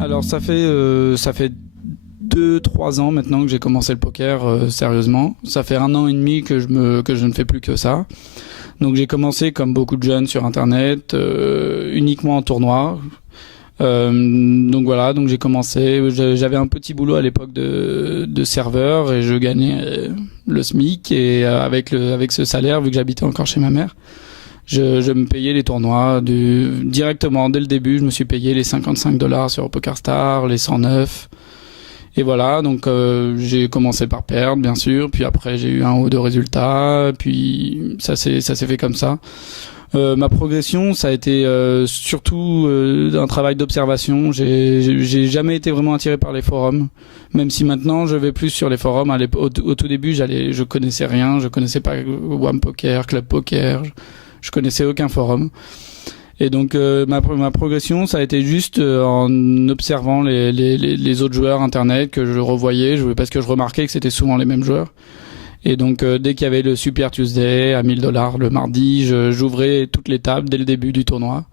Alors ça fait 2-3 ans maintenant que j'ai commencé le poker sérieusement. Ça fait 1 an et demi que je ne fais plus que ça. Donc j'ai commencé comme beaucoup de jeunes sur internet, uniquement en tournoi. Donc voilà, donc j'ai commencé. J'avais un petit boulot à l'époque de serveur et je gagnais le SMIC et avec ce salaire, vu que j'habitais encore chez ma mère, je me payais les tournois directement dès le début. Je me suis payé les $55 sur PokerStars, les 109. Et voilà, donc j'ai commencé par perdre, bien sûr, puis après j'ai eu 1 ou 2 résultats, puis ça s'est fait comme ça. Ma progression, ça a été surtout un travail d'observation. J'ai jamais été vraiment attiré par les forums, même si maintenant je vais plus sur les forums. Au tout début, je connaissais rien, je connaissais pas One Poker, Club Poker, je connaissais aucun forum. Et donc ma progression, ça a été juste en observant les autres joueurs internet que je revoyais, parce que je remarquais que c'était souvent les mêmes joueurs. Et donc dès qu'il y avait le Super Tuesday à $1000 le mardi, j'ouvrais toutes les tables dès le début du tournoi.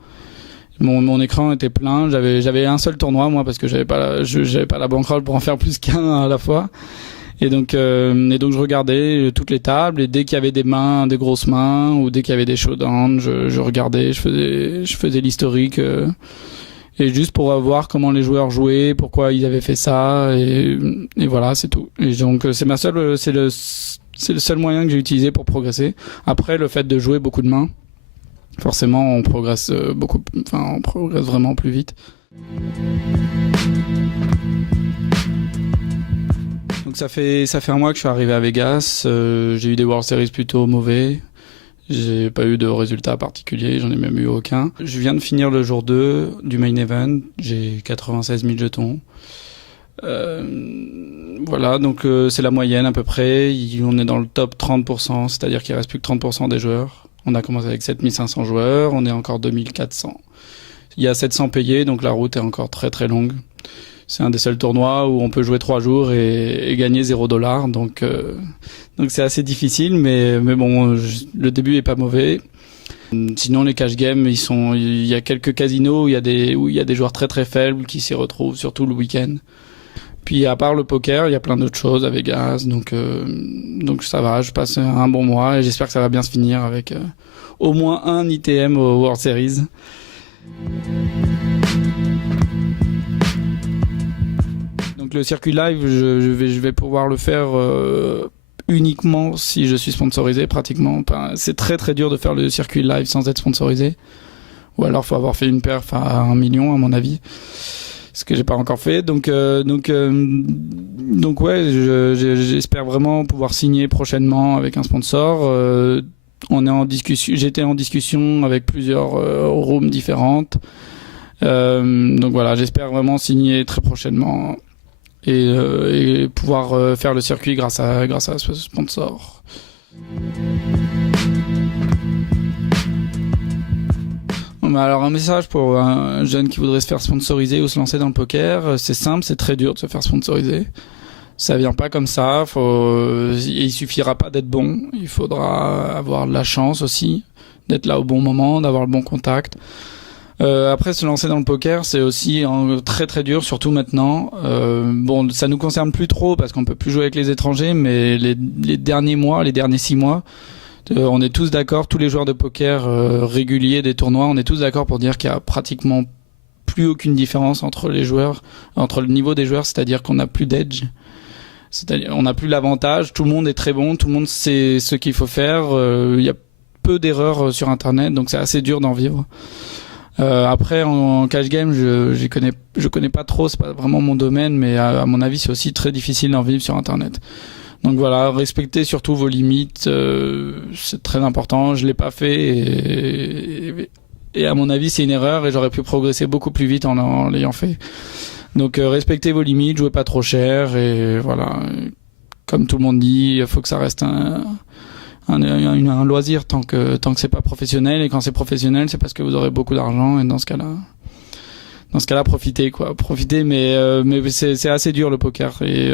Mon écran était plein, j'avais un seul tournoi moi parce que j'avais pas la bankroll pour en faire plus qu'un à la fois. Et donc je regardais toutes les tables et dès qu'il y avait des mains, des grosses mains ou dès qu'il y avait des showdowns, je regardais, je faisais l'historique et juste pour voir comment les joueurs jouaient, pourquoi ils avaient fait ça et voilà, c'est tout. Et donc c'est le seul moyen que j'ai utilisé pour progresser. Après, le fait de jouer beaucoup de mains, forcément, on progresse on progresse vraiment plus vite. Donc ça fait 1 mois que je suis arrivé à Vegas. J'ai eu des World Series plutôt mauvais. J'ai pas eu de résultats particuliers, j'en ai même eu aucun. Je viens de finir le jour 2 du main event. J'ai 96 000 jetons. Voilà, donc c'est la moyenne à peu près. On est dans le top 30%, c'est-à-dire qu'il reste plus que 30% des joueurs. On a commencé avec 7500 joueurs, on est encore 2400. Il y a 700 payés, donc la route est encore très très longue. C'est un des seuls tournois où on peut jouer 3 jours et gagner $0. Donc c'est assez difficile, mais bon, le début est pas mauvais. Sinon les cash games, il y a quelques casinos où il y a des joueurs très très faibles qui s'y retrouvent, surtout le week-end. Puis à part le poker, il y a plein d'autres choses à Vegas, donc ça va, je passe un bon mois et j'espère que ça va bien se finir avec au moins un ITM au World Series. Donc le circuit live, je vais pouvoir le faire uniquement si je suis sponsorisé pratiquement. C'est très très dur de faire le circuit live sans être sponsorisé. Ou alors il faut avoir fait une perf à 1 million à mon avis. Ce que j'ai pas encore fait. Donc ouais, j'espère vraiment pouvoir signer prochainement avec un sponsor. On est en discussion. J'étais en discussion avec plusieurs rooms différentes. Donc voilà, j'espère vraiment signer très prochainement et pouvoir faire le circuit grâce à ce sponsor. Alors un message pour un jeune qui voudrait se faire sponsoriser ou se lancer dans le poker, c'est simple, c'est très dur de se faire sponsoriser. Ça vient pas comme ça, il suffira pas d'être bon, il faudra avoir de la chance aussi, d'être là au bon moment, d'avoir le bon contact. Après se lancer dans le poker, c'est aussi très très dur, surtout maintenant. Bon, ça nous concerne plus trop parce qu'on peut plus jouer avec les étrangers, mais les derniers mois, les derniers 6 mois, on est tous d'accord, tous les joueurs de poker réguliers des tournois, on est tous d'accord pour dire qu'il y a pratiquement plus aucune différence entre les joueurs, entre le niveau des joueurs, c'est-à-dire qu'on n'a plus d'edge. C'est-à-dire on n'a plus l'avantage, tout le monde est très bon, tout le monde sait ce qu'il faut faire, il y a peu d'erreurs sur internet, donc c'est assez dur d'en vivre. Après en cash game, je connais pas trop, c'est pas vraiment mon domaine, mais à mon avis c'est aussi très difficile d'en vivre sur internet. Donc voilà, respectez surtout vos limites, c'est très important. Je l'ai pas fait et à mon avis c'est une erreur et j'aurais pu progresser beaucoup plus vite en l'ayant fait. Donc respectez vos limites, jouez pas trop cher et voilà. Comme tout le monde dit, il faut que ça reste un loisir tant que c'est pas professionnel, et quand c'est professionnel c'est parce que vous aurez beaucoup d'argent et dans ce cas-là profitez mais c'est assez dur le poker et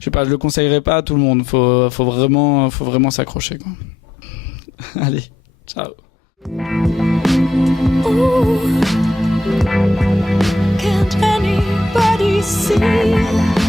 je sais pas, je le conseillerais pas à tout le monde. Faut vraiment s'accrocher quoi. Allez, ciao. Ooh, can't anybody see?